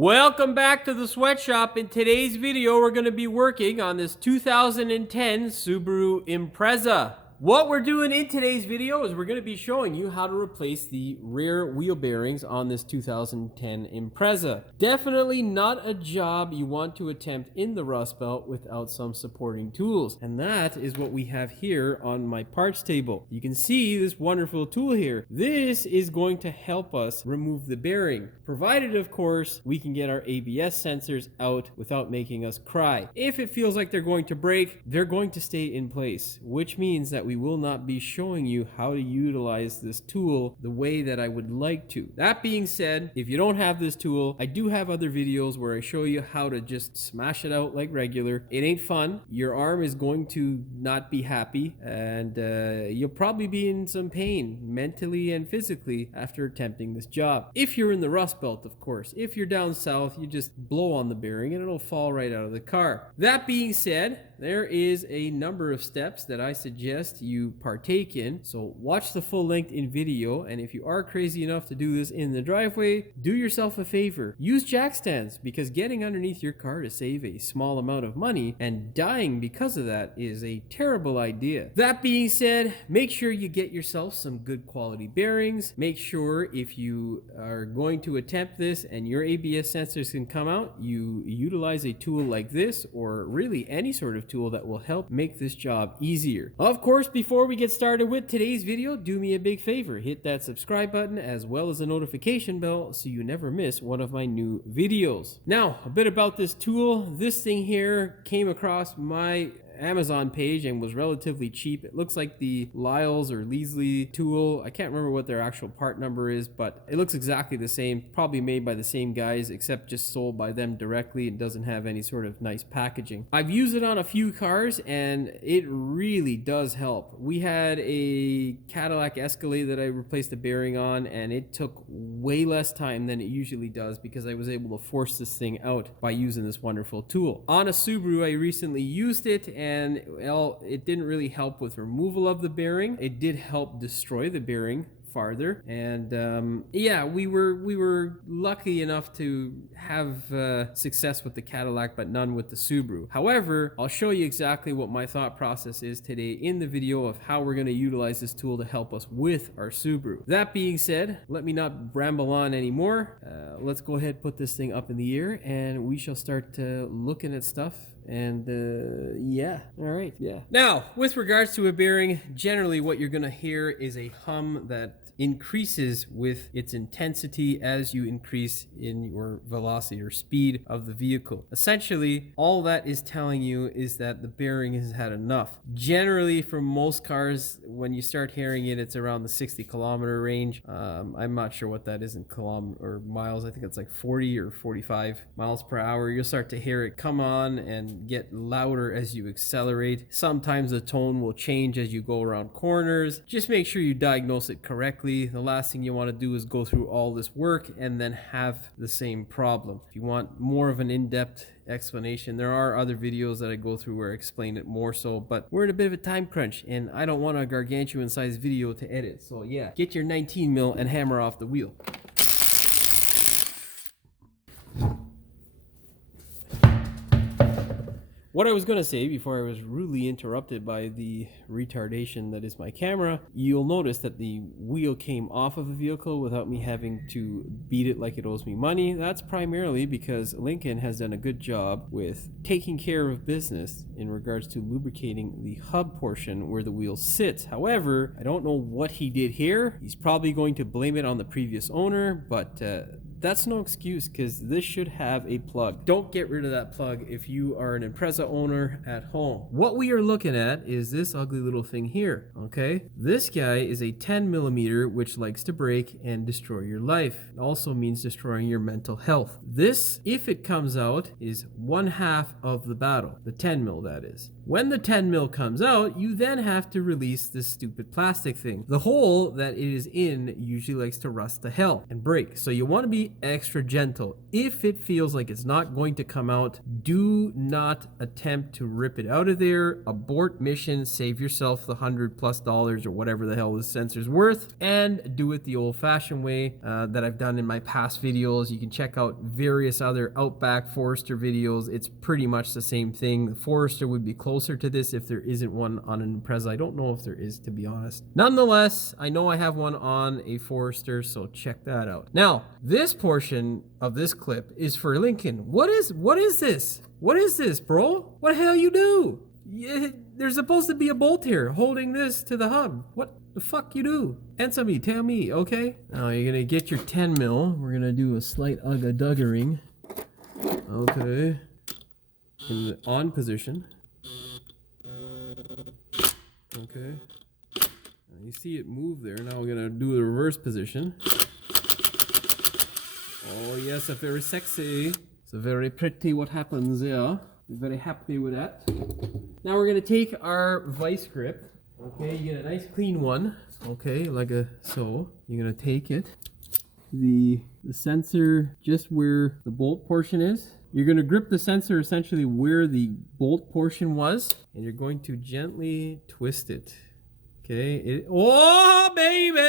Welcome back to the sweatshop. In today's video, we're going to be working on this 2010 Subaru Impreza. What we're doing in today's video is we're going to be showing you how to replace the rear wheel bearings on this 2010 Impreza. Definitely not a job you want to attempt in the Rust Belt without some supporting tools. And that is what we have here on my parts table. You can see this wonderful tool here. This is going to help us remove the bearing, provided of course we can get our ABS sensors out without making us cry. If it feels like they're going to break, they're going to stay in place, which means that we will not be showing you how to utilize this tool the way that I would like to. That being said, if you don't have this tool, I do have other videos where I show you how to just smash it out like regular. It ain't fun. Your arm is going to not be happy, and you'll probably be in some pain mentally and physically after attempting this job. If you're in the Rust Belt, of course. If you're down south, you just blow on the bearing and it'll fall right out of the car. That being said, there is a number of steps that I suggest you partake in. So watch the full length in video, and if you are crazy enough to do this in the driveway, do yourself a favor. Use jack stands, because getting underneath your car to save a small amount of money and dying because of that is a terrible idea. That being said, make sure you get yourself some good quality bearings. Make sure if you are going to attempt this and your ABS sensors can come out, you utilize a tool like this, or really any sort of tool that will help make this job easier. Of course, before we get started with today's video, do me a big favor. Hit that subscribe button as well as the notification bell so you never miss one of my new videos. Now, a bit about this tool. This thing here came across my Amazon page and was relatively cheap. It looks like the Lyles or Leasley tool. I can't remember what their actual part number is, but it looks exactly the same, probably made by the same guys, except just sold by them directly. It doesn't have any sort of nice packaging. I've used it on a few cars and it really does help. We had a Cadillac Escalade that I replaced the bearing on, and it took way less time than it usually does because I was able to force this thing out by using this wonderful tool. On a Subaru, I recently used it, and well, it didn't really help with removal of the bearing. It did help destroy the bearing farther, and yeah, we were lucky enough to have success with the Cadillac, but none with the Subaru. However, I'll show you exactly what my thought process is today in the video of how we're going to utilize this tool to help us with our Subaru. That being said, let me not ramble on anymore. Let's go ahead, put this thing up in the air, and we shall start looking at stuff. And yeah, all right, yeah. Now, with regards to a bearing, generally what you're gonna hear is a hum that increases with its intensity as you increase in your velocity or speed of the vehicle. Essentially, all that is telling you is that the bearing has had enough. Generally, for most cars, when you start hearing it, it's around the 60-kilometer range. I'm not sure what that is in kilometers or miles. I think it's like 40 or 45 miles per hour. You'll start to hear it come on and get louder as you accelerate. Sometimes the tone will change as you go around corners. Just make sure you diagnose it correctly. The last thing you want to do is go through all this work and then have the same problem. If you want more of an in-depth explanation, there are other videos that I go through where I explain it more so, but we're in a bit of a time crunch and I don't want a gargantuan sized video to edit. So yeah, get your 19 mil and hammer off the wheel. What I was going to say before I was rudely interrupted by the retardation that is my camera, you'll notice that the wheel came off of the vehicle without me having to beat it like it owes me money. That's primarily because Lincoln has done a good job with taking care of business in regards to lubricating the hub portion where the wheel sits. However, I don't know what he did here. He's probably going to blame it on the previous owner, but that's no excuse, because this should have a plug. Don't get rid of that plug if you are an Impreza owner at home. What we are looking at is this ugly little thing here, okay? This guy is a 10 millimeter, which likes to break and destroy your life. It also means destroying your mental health. This, if it comes out, is 1/2 of the battle. The 10 mil, that is. When the 10 mil comes out, you then have to release this stupid plastic thing. The hole that it is in usually likes to rust to hell and break. So you want to be extra gentle. If it feels like it's not going to come out, do not attempt to rip it out of there. Abort mission, save yourself the $100+ or whatever the hell this sensor's worth, and do it the old-fashioned way that I've done in my past videos. You can check out various other Outback Forester videos. It's pretty much the same thing. The Forester would be closer to this if there isn't one on an Impreza. I don't know if there is, to be honest. Nonetheless, I know I have one on a Forester, so check that out. Now, this portion of this clip is for Lincoln. What is this? What is this, bro? What the hell you do? There's supposed to be a bolt here holding this to the hub. What the fuck you do? Answer me, tell me, okay? Now you're gonna get your 10 mil. We're gonna do a slight ugga-duggering. Okay. In the on position. Okay. You see it move there. Now we're gonna do the reverse position. Oh yes, a very sexy. It's a very pretty what happens there. I'm very happy with that. Now we're gonna take our vice grip. Okay, you get a nice clean one. Okay, like so. You're gonna take it. The sensor just where the bolt portion is. You're going to grip the sensor essentially where the bolt portion was, and you're going to gently twist it. Okay. Oh, baby!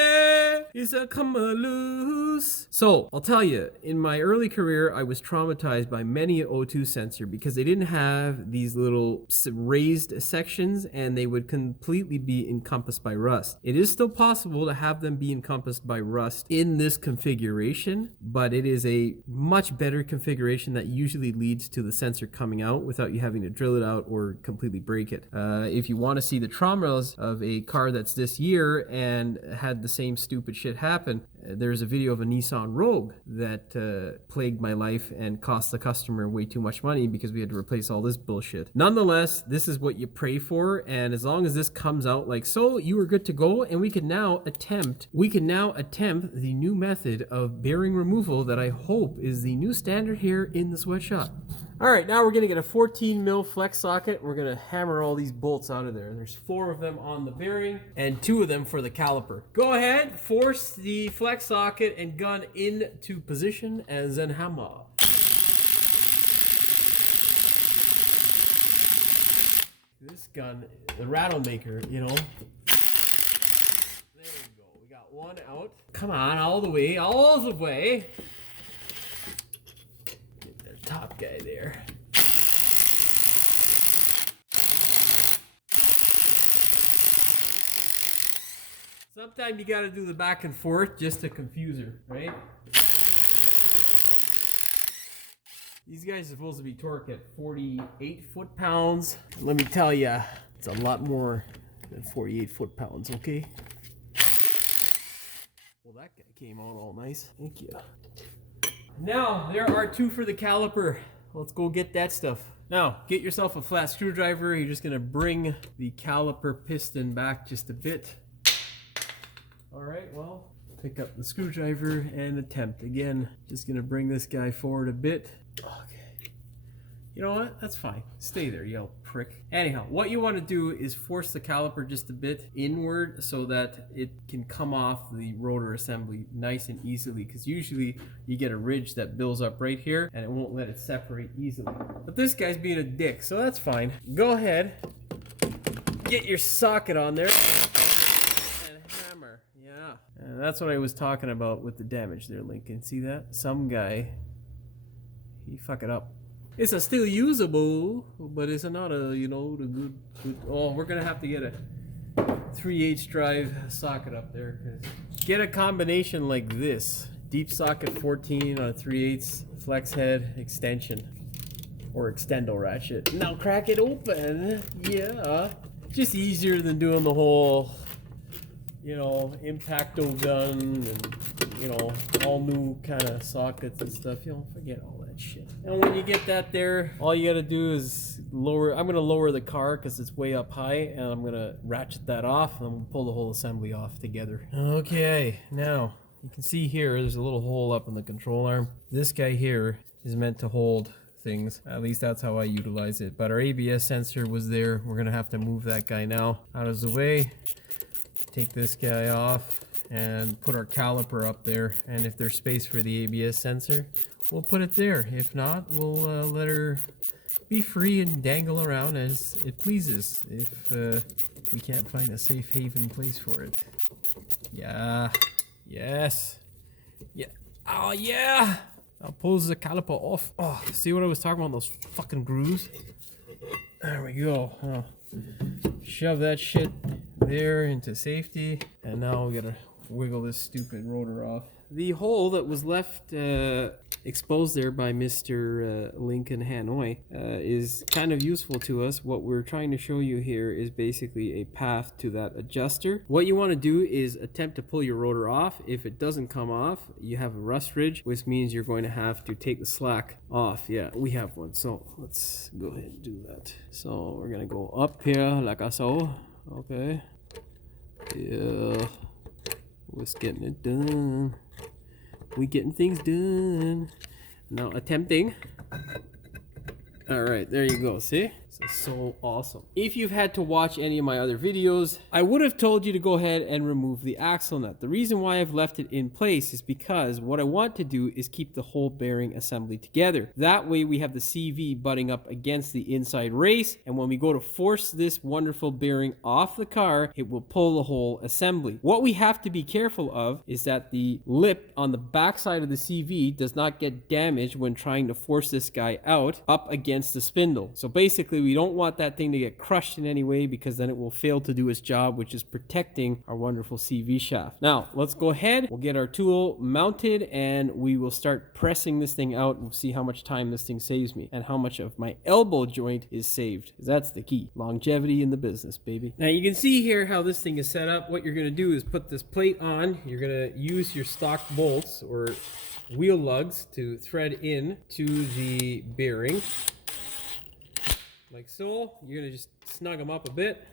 It's a come loose. So, I'll tell you, in my early career, I was traumatized by many an O2 sensor because they didn't have these little raised sections and they would completely be encompassed by rust. It is still possible to have them be encompassed by rust in this configuration, but it is a much better configuration that usually leads to the sensor coming out without you having to drill it out or completely break it. If you want to see the traumas of a car that's this year and had the same stupid shit happen, there's a video of a Nissan Rogue that plagued my life and cost the customer way too much money because we had to replace all this bullshit. Nonetheless, this is what you pray for, and as long as this comes out like so, you are good to go, and we can now attempt the new method of bearing removal that I hope is the new standard here in the sweatshop. All right, now we're gonna get a 14 mil flex socket. We're gonna hammer all these bolts out of there. There's 4 of them on the bearing and 2 of them for the caliper. Go ahead, force the flex socket and gun into position and then hammer. This gun, the rattle maker, you know. There we go, we got one out. Come on, all the way, all the way. Top guy there. Sometimes you gotta do the back and forth just to confuse her, right? These guys are supposed to be torqued at 48 foot-pounds. Let me tell you, it's a lot more than 48 foot-pounds, okay? Well, that guy came out all nice. Thank you. Now, there are 2 for the caliper. Let's go get that stuff. Now, get yourself a flat screwdriver. You're just gonna bring the caliper piston back just a bit. All right, well, pick up the screwdriver and attempt. Again, just gonna bring this guy forward a bit. Okay. You know what? That's fine. Stay there, you prick. Anyhow, what you want to do is force the caliper just a bit inward so that it can come off the rotor assembly nice and easily, because usually you get a ridge that builds up right here and it won't let it separate easily. But this guy's being a dick, so that's fine. Go ahead, get your socket on there and hammer. Yeah, and that's what I was talking about with the damage there, Lincoln. See that? Some guy, he fuck it up. It's a still usable, but it's not a, you know, the good. Oh, we're gonna have to get a 3/8 drive socket up there. Get a combination like this: deep socket 14 on a 3/8 flex head extension or extendo ratchet. Now crack it open. Yeah, just easier than doing the whole, you know, impacto gun and, you know, all new kind of sockets and stuff. You know, forget all that shit. And when you get that there, all you gotta do is lower. I'm gonna lower the car because it's way up high, and I'm gonna ratchet that off and I'm gonna pull the whole assembly off together. Okay, now you can see here there's a little hole up in the control arm. This guy here is meant to hold things. At least that's how I utilize it. But our ABS sensor was there. We're gonna have to move that guy now out of the way. Take this guy off and put our caliper up there. And if there's space for the ABS sensor, we'll put it there. If not, we'll let her be free and dangle around as it pleases if we can't find a safe haven place for it. Yeah. Yes. Yeah. Oh, yeah. I'll pulls the caliper off. Oh, see what I was talking about? Those fucking grooves. There we go. Oh. Shove that shit there into safety. And now we gotta wiggle this stupid rotor off. The hole that was left exposed there by Mr. Lincoln Hanoi is kind of useful to us. What we're trying to show you here is basically a path to that adjuster. What you want to do is attempt to pull your rotor off. If it doesn't come off, you have a rust ridge, which means you're going to have to take the slack off. Yeah, we have one. So let's go ahead and do that. So we're going to go up here like so. Okay. Yeah. We're getting it done. We getting things done. Now attempting. All right, there you go. See? This is so awesome. If you've had to watch any of my other videos, I would have told you to go ahead and remove the axle nut. The reason why I've left it in place is because what I want to do is keep the whole bearing assembly together. That way we have the CV butting up against the inside race, and when we go to force this wonderful bearing off the car, it will pull the whole assembly. What we have to be careful of is that the lip on the back side of the CV does not get damaged when trying to force this guy out up against the spindle. So basically we don't want that thing to get crushed in any way, because then it will fail to do its job, which is protecting our wonderful CV shaft. Now let's go ahead, we'll get our tool mounted, and we will start pressing this thing out and see how much time this thing saves me and how much of my elbow joint is saved. That's the key. Longevity in the business, baby. Now you can see here how this thing is set up. What you're going to do is put this plate on. You're going to use your stock bolts or wheel lugs to thread in to the bearing. Like so. You're going to just snug them up a bit.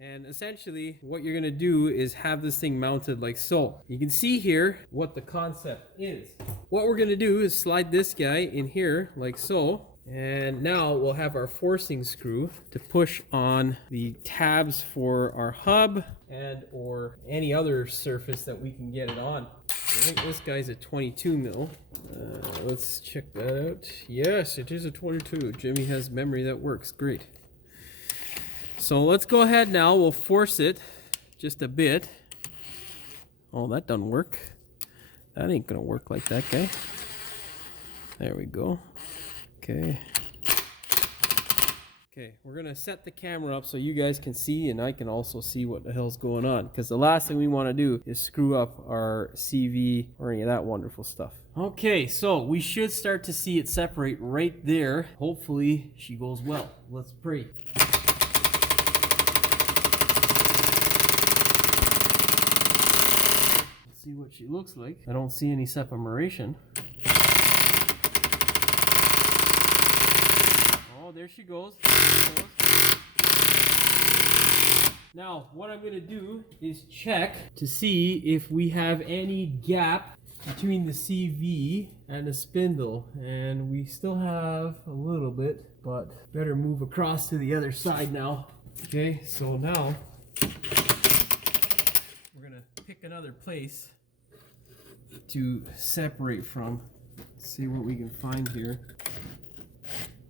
And essentially what you're going to do is have this thing mounted like so. You can see here what the concept is. What we're going to do is slide this guy in here like so. And now we'll have our forcing screw to push on the tabs for our hub and or any other surface that we can get it on. I think this guy's a 22 mil. Let's check that out. Yes, it is a 22. Jimmy has memory that works. Great. So let's go ahead now. We'll force it just a bit. Oh, that doesn't work. That ain't gonna work like that, guy. There we go. Okay. Okay, we're gonna set the camera up so you guys can see and I can also see what the hell's going on, because the last thing we want to do is screw up our CV or any of that wonderful stuff. Okay, so we should start to see it separate right there. Hopefully she goes well. Let's pray. Let's see what she looks like. I don't see any separation. There she goes. Now, what I'm going to do is check to see if we have any gap between the CV and the spindle. And we still have a little bit, but better move across to the other side now. Okay, so now we're going to pick another place to separate from. Let's see what we can find here.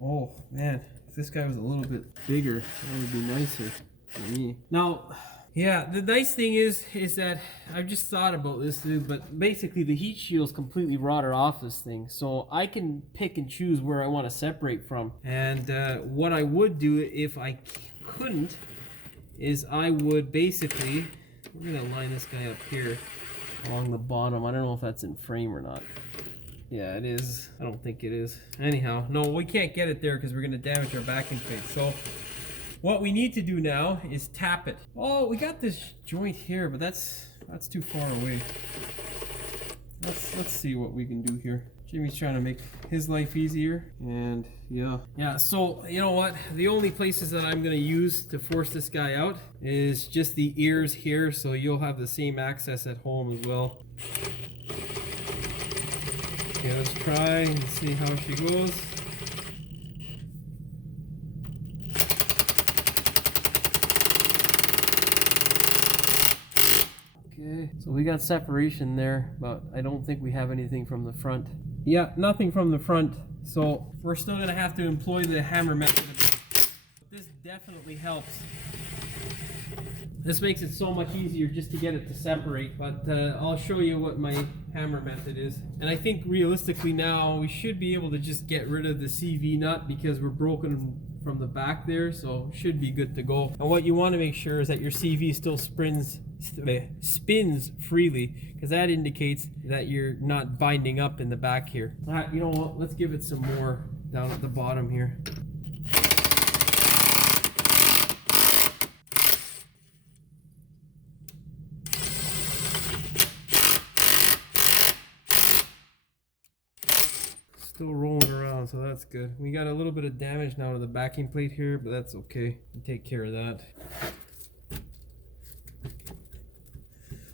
Oh man, if this guy was a little bit bigger, that would be nicer for me. Now, yeah, the nice thing is that I've just thought about this, dude, but basically the heat shield's completely rotted off this thing, so I can pick and choose where I want to separate from. And what I would do if I couldn't is I would basically, we're gonna line this guy up here along the bottom. I don't know if that's in frame or not. Yeah, it is. I don't think it is. Anyhow, no, we can't get it there because we're going to damage our backing plate. So what we need to do now is tap it. Oh, we got this joint here, but that's too far away. Let's see what we can do here. Jimmy's trying to make his life easier, and yeah, so you know what, the only places that I'm going to use to force this guy out is just the ears here, so you'll have the same access at home as well. Okay, let's try and see how she goes. So we got separation there, but I don't think we have anything from the front. Yeah, nothing from the front. So we're still gonna have to employ the hammer method. But this definitely helps. This makes it so much easier just to get it to separate, but I'll show you what my hammer method is. And I think realistically now we should be able to just get rid of the CV nut because we're broken from the back there, so should be good to go. And what you want to make sure is that your CV still spins freely, because that indicates that you're not binding up in the back here. You know what, let's give it some more down at the bottom here. Still rolling around, so that's good. We got a little bit of damage now to the backing plate here, but that's okay. We'll take care of that.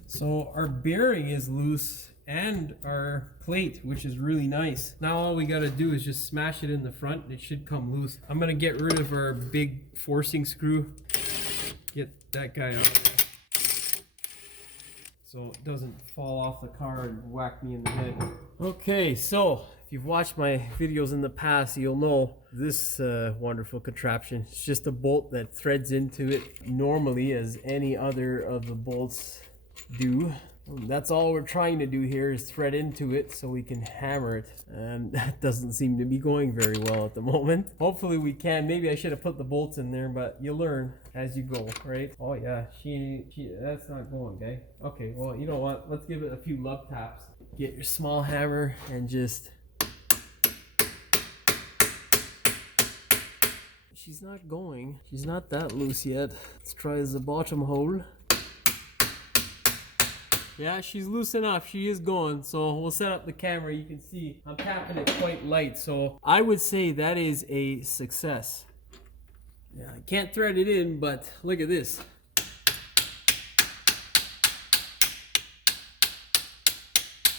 So our bearing is loose and our plate, which is really nice. Now all we got to do is just smash it in the front and it should come loose. I'm going to get rid of our big forcing screw. Get that guy out of there so it doesn't fall off the car and whack me in the head. Okay, so if you've watched my videos in the past, you'll know this wonderful contraption. It's just a bolt that threads into it normally as any other of the bolts do. That's all we're trying to do here is thread into it so we can hammer it, and that doesn't seem to be going very well at the moment. Hopefully we can. Maybe I should have put the bolts in there, but you learn as you go, right? Oh yeah, that's not going, okay? Okay, well, you know what? Let's give it a few love taps. Get your small hammer and just... She's not going. She's not that loose yet. Let's try the bottom hole. Yeah, she's loose enough. She is going. So we'll set up the camera. You can see I'm tapping it quite light. So I would say that is a success. Yeah, I can't thread it in, but look at this.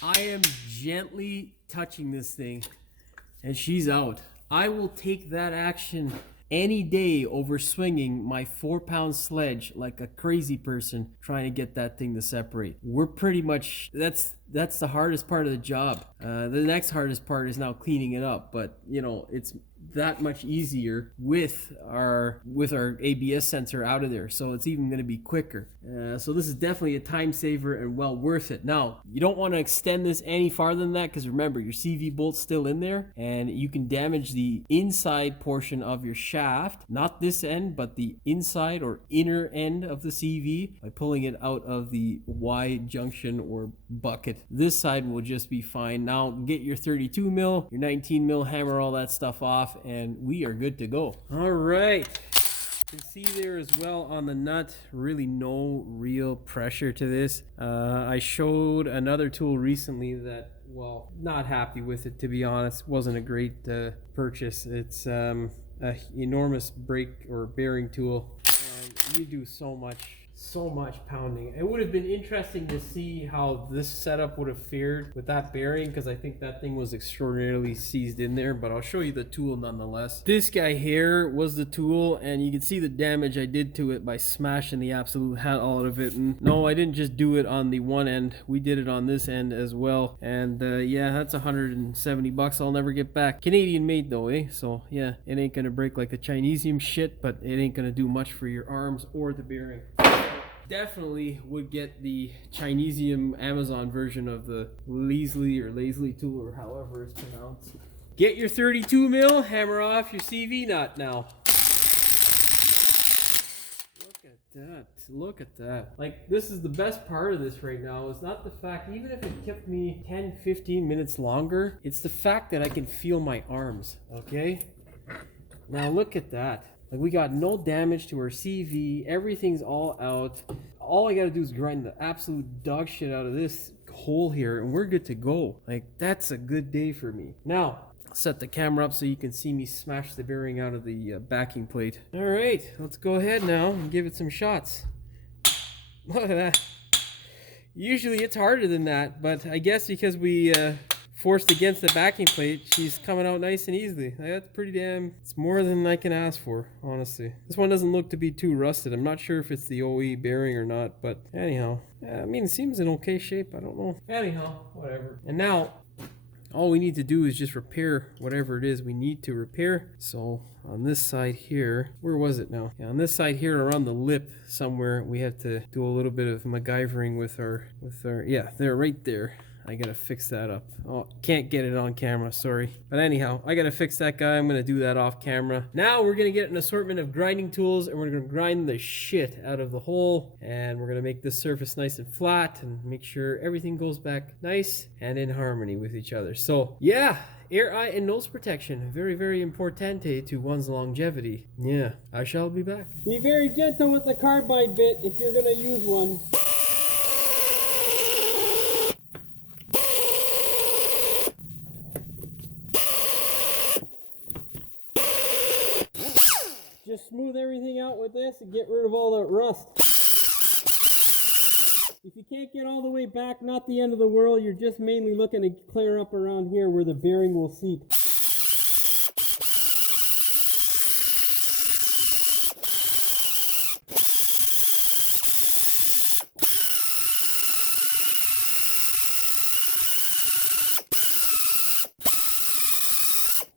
I am gently touching this thing and she's out. I will take that action any day over swinging my 4-pound sledge like a crazy person trying to get that thing to separate. We're pretty much, that's the hardest part of the job. The next hardest part is now cleaning it up, but you know, it's that much easier with our ABS sensor out of there, so it's even going to be quicker. So this is definitely a time saver and well worth it. Now you don't want to extend this any farther than that, because remember, your CV bolt's still in there and you can damage the inside portion of your shaft, not this end but the inside or inner end of the CV, by pulling it out of the Y junction or bucket. This side will just be fine. Now get your 32 mil, your 19 mil, hammer all that stuff off, and we are good to go. All right, you can see there as well on the nut, really no real pressure to this. I showed another tool recently that, well, not happy with it, to be honest. Wasn't a great purchase. It's a enormous brake or bearing tool, and you do so much pounding. It would have been interesting to see how this setup would have fared with that bearing, because I think that thing was extraordinarily seized in there, but I'll show you the tool nonetheless. This guy here was the tool, and you can see the damage I did to it by smashing the absolute hell out of it. And no, I didn't just do it on the one end, we did it on this end as well. And yeah, that's 170 bucks I'll never get back. Canadian made though, eh? So yeah, it ain't gonna break like the Chinesium shit, but it ain't gonna do much for your arms or the bearing. Definitely would get the Chinesium Amazon version of the Leslie tool, or however it's pronounced. Get your 32 mil, hammer off your CV nut now. Look at that. Like, this is the best part of this right now. It's not the fact, even if it kept me 10-15 minutes longer, it's the fact that I can feel my arms, okay? Now look at that. Like, we got no damage to our CV. Everything's all out. All I gotta do is grind the absolute dog shit out of this hole here, and we're good to go. Like, that's a good day for me. Now, I'll set the camera up so you can see me smash the bearing out of the backing plate. All right, let's go ahead now and give it some shots. Look at that. Usually it's harder than that, but I guess because we forced against the backing plate, she's coming out nice and easily. That's pretty damn, it's more than I can ask for, honestly. This one doesn't look to be too rusted. I'm not sure if it's the OE bearing or not, but anyhow. I mean, it seems in okay shape. I don't know. Anyhow, whatever. And now, all we need to do is just repair whatever it is we need to repair. So on this side here, where was it now? Yeah, on this side here around the lip somewhere, we have to do a little bit of MacGyvering with our, yeah, there, right there. I gotta fix that up. Oh, can't get it on camera, sorry. But anyhow, I gotta fix that guy. I'm gonna do that off camera. Now we're gonna get an assortment of grinding tools and we're gonna grind the shit out of the hole. And we're gonna make this surface nice and flat and make sure everything goes back nice and in harmony with each other. So yeah, air, eye, and nose protection. Very, very importante to one's longevity. Yeah, I shall be back. Be very gentle with the carbide bit if you're gonna use one. Just smooth everything out with this and get rid of all that rust. If you can't get all the way back, not the end of the world. You're just mainly looking to clear up around here where the bearing will seat.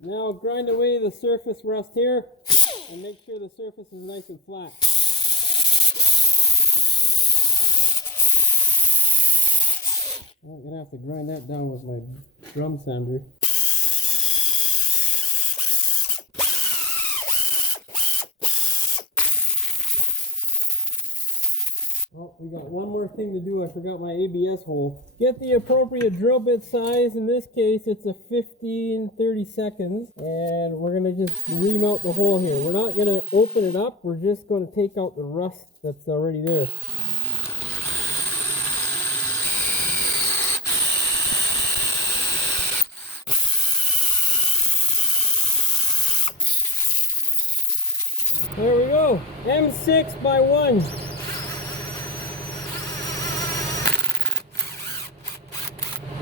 Now grind away the surface rust here and make sure the surface is nice and flat. I'm gonna have to grind that down with my drum sander. Oh, we got one more thing to do. I forgot my ABS hole. Get the appropriate drill bit size. In this case, it's a 15-30 seconds. And we're going to just remount the hole here. We're not going to open it up. We're just going to take out the rust that's already there. There we go. M6 by 1.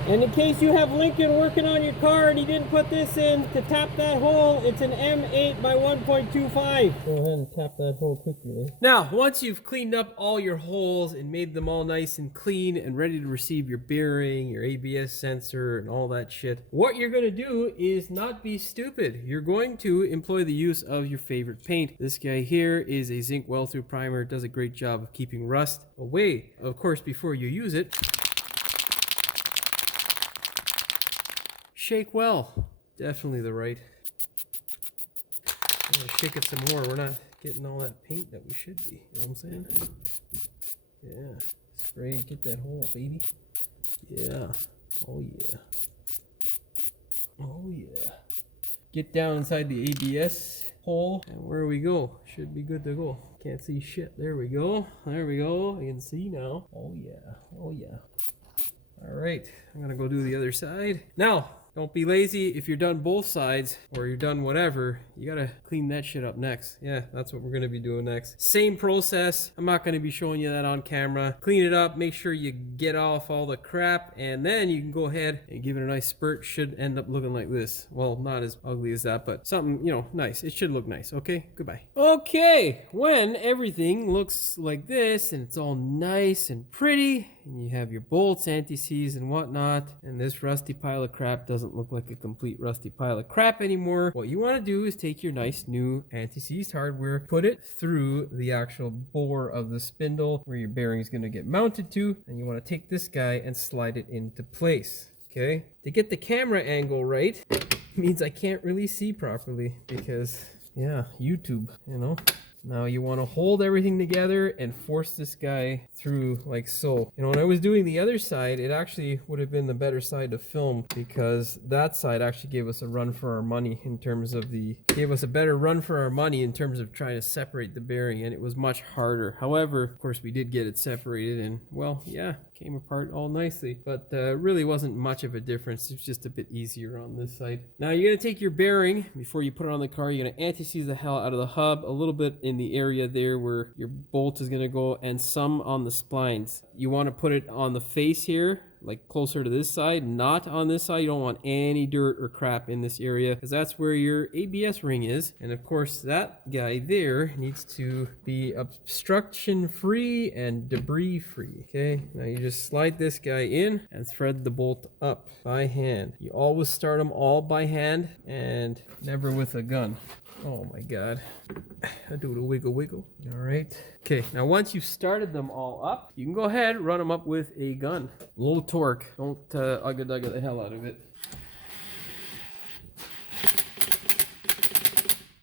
And in case you have Lincoln working on your car and he didn't put this in to tap that hole, it's an M8 by 1.25. Go ahead and tap that hole quickly. Now, once you've cleaned up all your holes and made them all nice and clean and ready to receive your bearing, your ABS sensor, and all that shit, what you're going to do is not be stupid. You're going to employ the use of your favorite paint. This guy here is a zinc well-through primer. It does a great job of keeping rust away. Of course, before you use it, shake well. Definitely the right. I'm gonna shake it some more. We're not getting all that paint that we should be. You know what I'm saying? Yeah. Spray, get that hole, baby. Yeah. Oh yeah. Oh yeah. Get down inside the ABS hole, and where we go? Should be good to go. Can't see shit. There we go. There we go. You can see now. Oh yeah. Oh yeah. All right. I'm gonna go do the other side. Now, don't be lazy. If you're done both sides or you're done whatever, you gotta clean that shit up next. Yeah, that's what we're gonna be doing next. Same process. I'm not gonna be showing you that on camera. Clean it up, make sure you get off all the crap, and then you can go ahead and give it a nice spurt. Should end up looking like this. Well, not as ugly as that, but something, you know, nice. It should look nice, okay? Goodbye. Okay, when everything looks like this and it's all nice and pretty, and you have your bolts, anti-seize, and whatnot, and this rusty pile of crap doesn't look like a complete rusty pile of crap anymore. What you want to do is take your nice new anti-seized hardware, put it through the actual bore of the spindle where your bearing is going to get mounted to, and you want to take this guy and slide it into place. Okay? To get the camera angle right means I can't really see properly because, yeah, YouTube, you know? Now you want to hold everything together and force this guy through like so. You know, when I was doing the other side, it actually would have been the better side to film because that side actually gave us a run for our money in terms of gave us a better run for our money in terms of trying to separate the bearing, and it was much harder. However, of course, we did get it separated and, well, yeah, came apart all nicely, but really wasn't much of a difference. It's just a bit easier on this side. Now you're going to take your bearing before you put it on the car. You're going to anti-seize the hell out of the hub, a little bit in the area there where your bolt is going to go, and some on the splines. You want to put it on the face here, like closer to this side, not on this side. You don't want any dirt or crap in this area because that's where your ABS ring is. And of course, that guy there needs to be obstruction free and debris free. Okay, now you just slide this guy in and thread the bolt up by hand. You always start them all by hand and never with a gun. Oh my God. I do the wiggle wiggle. All right. Okay, now once you've started them all up, you can go ahead and run them up with a gun. Low torque. Don't ugga-dugga the hell out of it.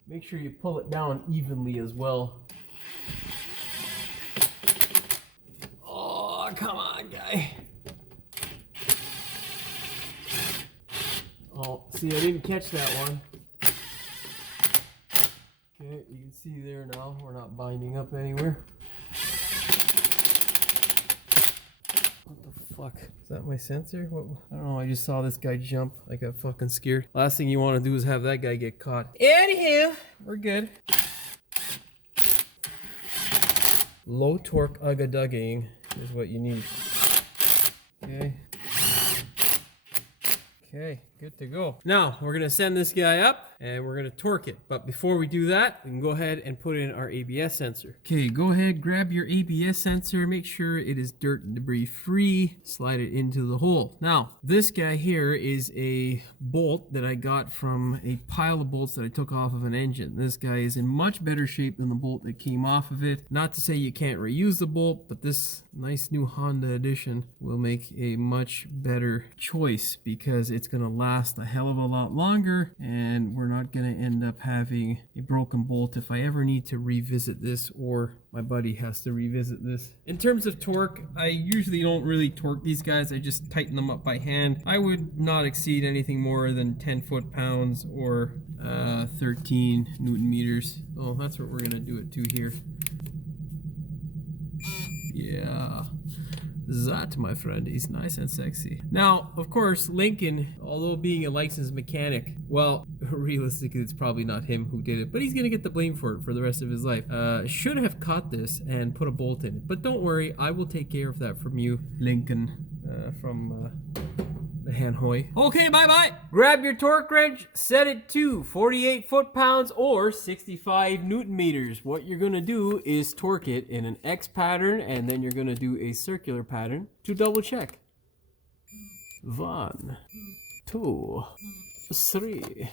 Make sure you pull it down evenly as well. Oh, come on, guy. Oh, see, I didn't catch that one. Okay, you can see there now, we're not binding up anywhere. What the fuck? Is that my sensor? What? I don't know, I just saw this guy jump. I got fucking scared. Last thing you want to do is have that guy get caught. Anywho, we're good. Low torque ugga-dugging is what you need. Okay. Okay, good to go. Now, we're gonna send this guy up and we're gonna torque it. But before we do that, we can go ahead and put in our ABS sensor. Okay, go ahead, grab your ABS sensor, make sure it is dirt and debris free, slide it into the hole. Now, this guy here is a bolt that I got from a pile of bolts that I took off of an engine. This guy is in much better shape than the bolt that came off of it. Not to say you can't reuse the bolt, but this nice new Honda edition will make a much better choice because it's gonna last a hell of a lot longer and we're not gonna end up having a broken bolt if I ever need to revisit this or my buddy has to revisit this. In terms of torque, I usually don't really torque these guys. I just tighten them up by hand. I would not exceed anything more than 10 foot-pounds or 13 Newton meters. Oh, that's what we're gonna do it to here. Yeah, that, my friend, is nice and sexy. Now, of course, Lincoln, although being a licensed mechanic, well, realistically, it's probably not him who did it, but he's gonna get the blame for it for the rest of his life. Should have caught this and put a bolt in it, but don't worry, I will take care of that from you, Lincoln, from the Hanhoi. Okay, bye-bye. Grab your torque wrench, set it to 48 foot-pounds or 65 Newton meters. What you're gonna do is torque it in an X pattern, and then you're gonna do a circular pattern to double check. 1, 2, 3,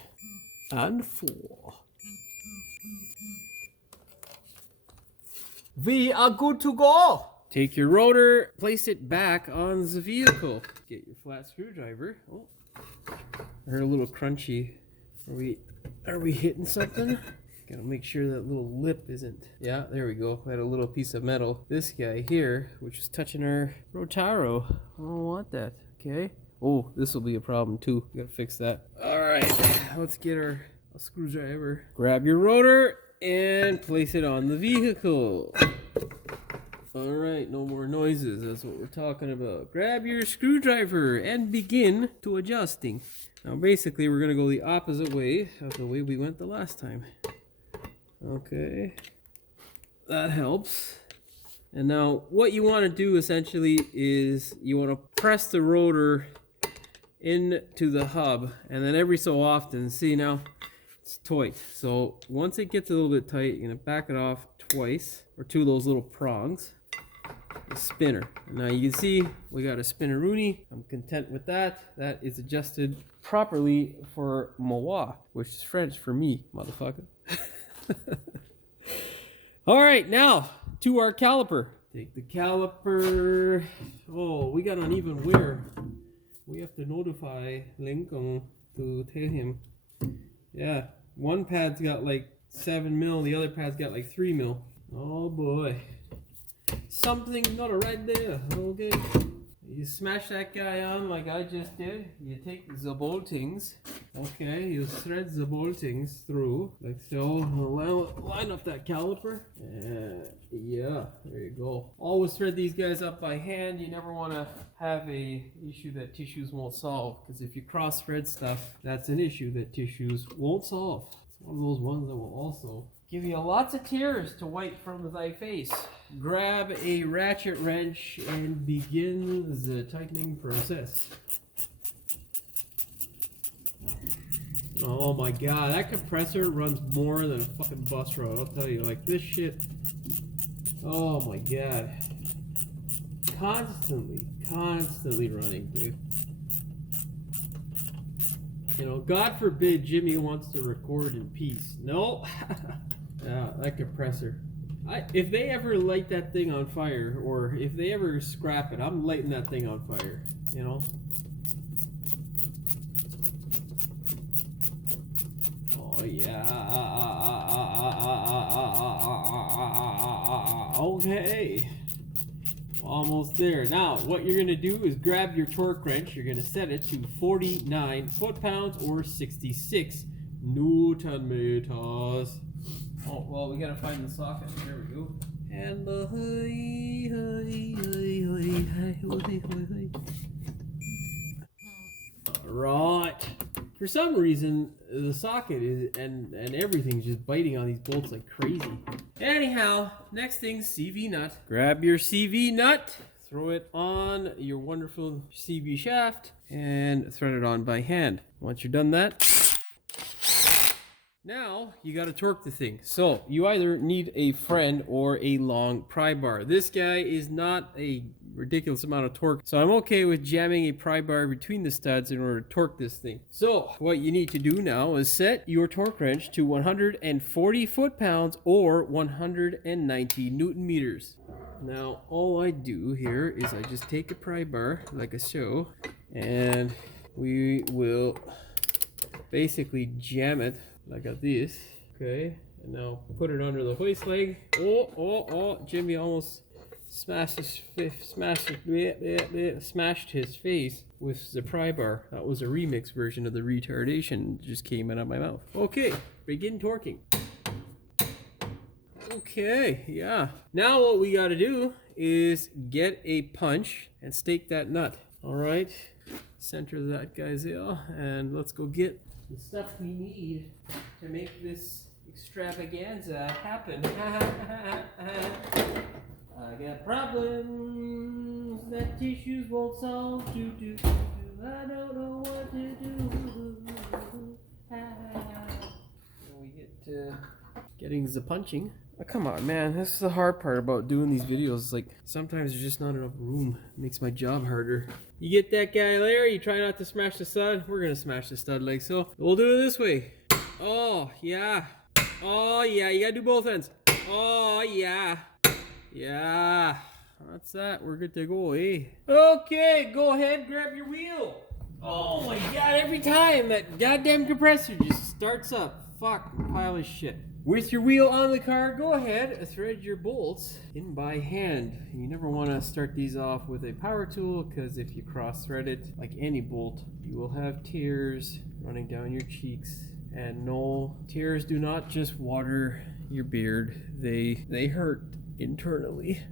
and 4. We are good to go. Take your rotor, place it back on the vehicle. Get your flat screwdriver. Oh, I heard a little crunchy. Are we hitting something? Gotta make sure that little lip isn't. Yeah, there we go. We had a little piece of metal. This guy here, which is touching our Rotaro. I don't want that. Okay. Oh, this will be a problem too. We gotta fix that. All right, let's get our screwdriver. Grab your rotor and place it on the vehicle. All right, no more noises. That's what we're talking about. Grab your screwdriver and begin to adjusting. Now, basically, we're going to go the opposite way of the way we went the last time. Okay. That helps. And now, what you want to do, essentially, is you want to press the rotor into the hub. And then every so often, see now, it's tight. So, once it gets a little bit tight, you're going to back it off twice. Or two of those little prongs. A spinner. Now you can see we got a spinneroonie. I'm content with that. That is adjusted properly for moi, which is French for me, motherfucker. All right, now to our caliper. Take the caliper. Oh, we got uneven wear. We have to notify Lincoln to tell him. Yeah, one pad's got like 7 mil, the other pad's got like 3 mil. Oh boy. Something not right there. Okay. You smash that guy on like I just did. You take the boltings. Okay, you thread the boltings through like so. Line up that caliper. Yeah, there you go. Always thread these guys up by hand. You never want to have a issue that tissues won't solve, because if you cross thread stuff, that's an issue that tissues won't solve. It's one of those ones that will also give you lots of tears to wipe from thy face. Grab a ratchet wrench and begin the tightening process. Oh my god, that compressor runs more than a fucking bus road, I'll tell you. Like this shit. Oh my god. Constantly running, dude. You know, God forbid Jimmy wants to record in peace. No. Yeah, that compressor. If they ever light that thing on fire, or if they ever scrap it, I'm lighting that thing on fire, you know? Oh yeah. Okay. Almost there. Now, what you're going to do is grab your torque wrench. You're going to set it to 49 foot-pounds or 66 Newton meters. Oh, well, we got to find the socket. There we go. And the right. For some reason, the socket is and everything's just biting on these bolts like crazy. Anyhow, next thing, CV nut. Grab your CV nut, throw it on your wonderful CV shaft, and thread it on by hand. Once you're done that, now you got to torque the thing. So you either need a friend or a long pry bar. This guy is not a ridiculous amount of torque, so I'm okay with jamming a pry bar between the studs in order to torque this thing. So what you need to do now is set your torque wrench to 140 foot-pounds or 190 Newton meters. Now all I do here is I just take a pry bar like so, and we will basically jam it like this. Okay, and now put it under the hoist leg. Oh, Jimmy almost smashed his face with the pry bar. That was a remix version of the retardation that just came out of my mouth. Okay, begin torquing. Okay, yeah. Now what we got to do is get a punch and stake that nut. All right, center that guy's there, and let's go get the stuff we need to make this extravaganza happen. I got problems that tissues won't solve. I don't know what to do. We get to getting the punching. Oh, come on, man. This is the hard part about doing these videos. It's like sometimes there's just not enough room. It makes my job harder. You get that guy there. You try not to smash the stud. We're gonna smash the stud like so. We'll do it this way. Oh yeah. Oh yeah. You gotta do both ends. Oh yeah. Yeah. That's that. We're good to go, eh? Okay. Go ahead. Grab your wheel. Oh my god. Every time that goddamn compressor just starts up. Fuck. Pile of shit. With your wheel on the car, go ahead, thread your bolts in by hand. You never want to start these off with a power tool, because if you cross-thread it, like any bolt, you will have tears running down your cheeks. And no, tears do not just water your beard, they hurt internally.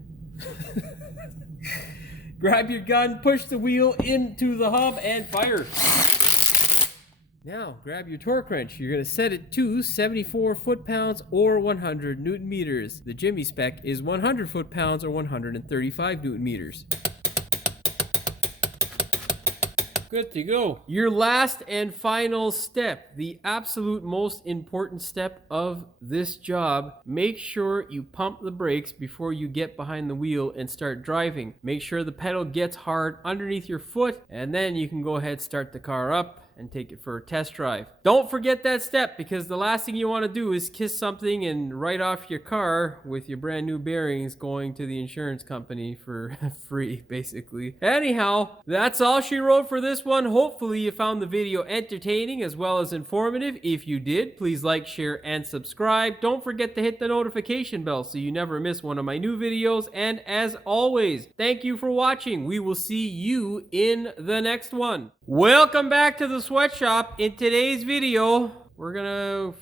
Grab your gun, push the wheel into the hub, and fire. Now, grab your torque wrench. You're going to set it to 74 foot-pounds or 100 Newton meters. The Jimmy spec is 100 foot-pounds or 135 Newton meters. Good to go. Your last and final step, the absolute most important step of this job, make sure you pump the brakes before you get behind the wheel and start driving. Make sure the pedal gets hard underneath your foot, and then you can go ahead, start the car up, and take it for a test drive. Don't forget that step, because the last thing you want to do is kiss something and write off your car with your brand new bearings going to the insurance company for free, basically. Anyhow, that's all she wrote for this one. Hopefully you found the video entertaining as well as informative. If you did, please like, share, and subscribe. Don't forget to hit the notification bell so you never miss one of my new videos. And as always, thank you for watching. We will see you in the next one. Welcome back to the sweatshop. In today's video, we're gonna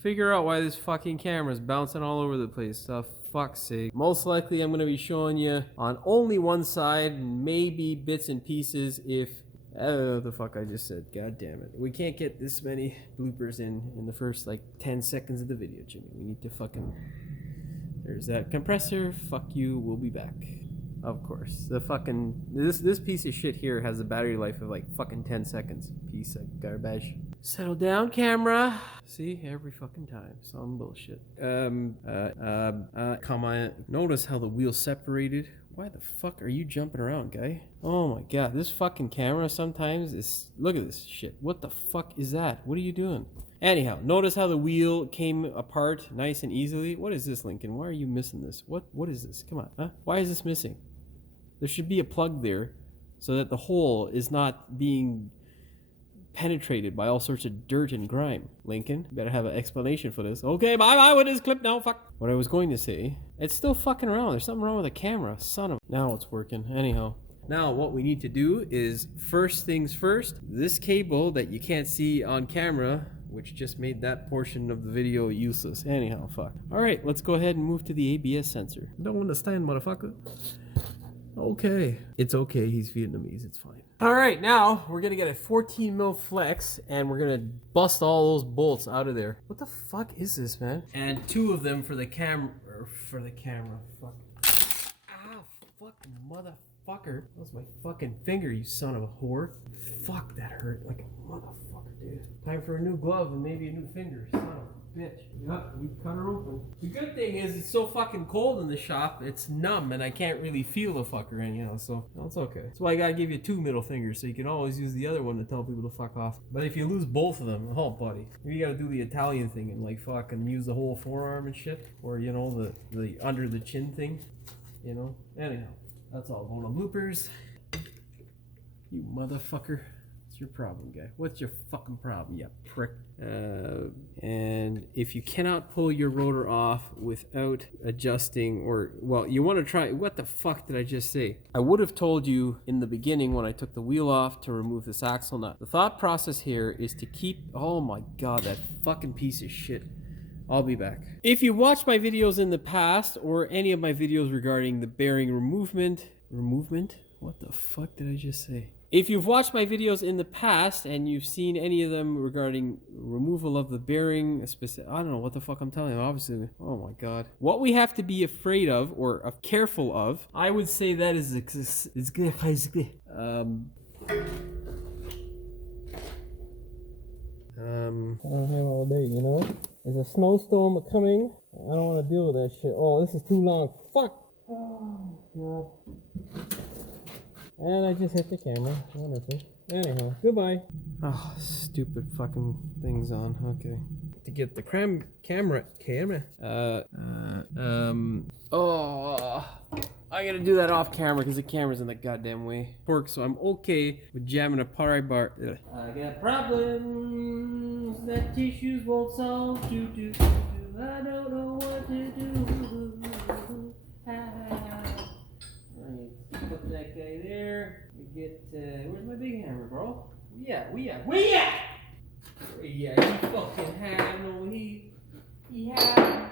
figure out why this fucking camera is bouncing all over the place. For fuck's sake. Most likely I'm gonna be showing you on only one side, maybe bits and pieces if I don't know what the fuck I just said. God damn it. We can't get this many bloopers in the first like 10 seconds of the video, Jimmy. We need to fucking... There's that compressor. Fuck you. We'll be back. Of course. The fucking... This piece of shit here has a battery life of like fucking 10 seconds. Piece of garbage. Settle down, camera. See? Every fucking time. Some bullshit. Come on. Notice how the wheels separated. Why the fuck are you jumping around, guy? Oh my god, this fucking camera sometimes is... Look at this shit. What the fuck is that? What are you doing? Anyhow, notice how the wheel came apart nice and easily. What is this, Lincoln? Why are you missing this? What is this? Come on, huh? Why is this missing? There should be a plug there so that the hole is not being penetrated by all sorts of dirt and grime. Lincoln, better have an explanation for this. Okay, bye with this clip now, fuck. What I was going to say, it's still fucking around. There's something wrong with the camera, son of... Now it's working, anyhow. Now what we need to do is, first things first, this cable that you can't see on camera, which just made that portion of the video useless. Anyhow, fuck. Alright, let's go ahead and move to the ABS sensor. Don't understand, motherfucker. Okay. It's okay, he's Vietnamese, it's fine. Alright, now we're gonna get a 14 mil flex and we're gonna bust all those bolts out of there. What the fuck is this, man? And 2 of them for the camera. Fuck. Ah, fucking motherfucker. That was my fucking finger, you son of a whore. Fuck, that hurt like a motherfucker, dude. Time for a new glove and maybe a new finger, son of a bitch. Yep, we cut her open. The good thing is it's so fucking cold in the shop, it's numb and I can't really feel the fucker anyhow, so no, it's okay. That's why I gotta give you 2 middle fingers so you can always use the other one to tell people to fuck off. But if you lose both of them, oh buddy, you gotta do the Italian thing and like fucking use the whole forearm and shit, or you know, the under the chin thing, you know. Anyhow, that's all going on bloopers. You motherfucker. What's your problem, guy? What's your fucking problem, you prick? And if you cannot pull your rotor off without adjusting, or, well, you want to try... What the fuck did I just say? I would have told you in the beginning when I took the wheel off to remove this axle nut. The thought process here is to keep... Oh my god, that fucking piece of shit. I'll be back. If you watched my videos in the past, or any of my videos regarding the bearing removement... What the fuck did I just say? If you've watched my videos in the past and you've seen any of them regarding removal of the bearing, I don't know what the fuck I'm telling you, obviously. Oh my god. What we have to be afraid of, or careful of, I would say that is... I don't have all day, you know? There's a snowstorm coming. I don't want to deal with that shit. Oh, this is too long. Fuck! Oh, god. And I just hit the camera. Wonderful. Anyhow, goodbye. Oh, stupid fucking thing's on. Okay. To get the camera. Oh, I gotta do that off camera because the camera's in the goddamn way. Work, so I'm okay with jamming a pie bar. I got problems that tissues won't solve. I don't know what to do. Put that guy there. We get, where's my big hammer, bro? We at? Yeah, he fucking have no heat. He have.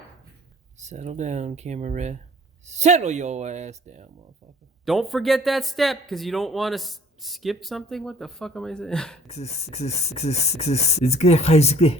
Settle down, camera. Settle your ass down, motherfucker. Don't forget that step, because you don't want to skip something. What the fuck am I saying? It's good.